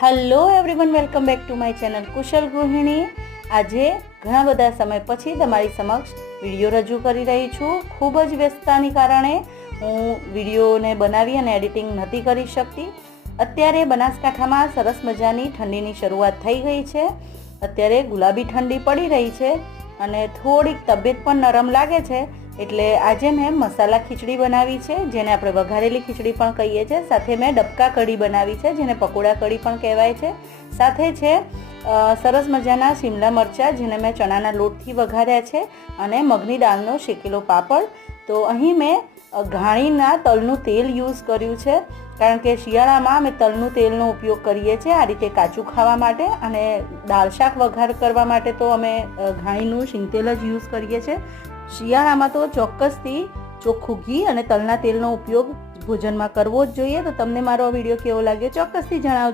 Hello everyone, welcome back to my channel Kushal Grihini. આજે ઘણા બધા સમય પછી તમારી સમક્ષ વિડીયો રજૂ કરી રહી છું। ખૂબ જ વ્યસ્તતાને કારણે હું વિડીયોને બનાવી અને એડિટિંગ નથી કરી શકતી। અત્યારે બનાસકાંઠામાં સરસ મજાની ઠંડીની શરૂઆત થઈ ગઈ છે। અત્યારે ગુલાબી ઠંડી પડી રહી છે અને થોડીક તબિયત પણ નરમ લાગે છે, એટલે આજે મેં મસાલા ખીચડી બનાવી છે, જેને આપણે વઘારેલી ખીચડી પણ કહીએ છીએ। સાથે મેં ડબકા કઢી બનાવી છે, જેને પકોડા કઢી પણ કહેવાય છે। સાથે છે સરસ મજાના શિમલા મરચાં, જેને મેં ચણાના લોટથી વઘાર્યા છે, અને મગની દાળનો શેકેલો પાપડ। તો અહીં મેં ઘાણીના તલનું તેલ યુઝ કર્યું છે, કારણ કે શિયાળામાં અમે તલનું તેલનો ઉપયોગ કરીએ છીએ આ રીતે કાચું ખાવા માટે, અને દાળ શાક વઘાર કરવા માટે તો અમે ઘાણીનું શીંગતેલ જ યુઝ કરીએ છીએ। શિયાળામાં તો ચોક્કસથી ચોખ્ખું ઘી અને તલના તેલનો ઉપયોગ ભોજનમાં કરવો જ જોઈએ। તો તમને મારો વિડીયો કેવો લાગ્યો ચોક્કસથી જણાવજો।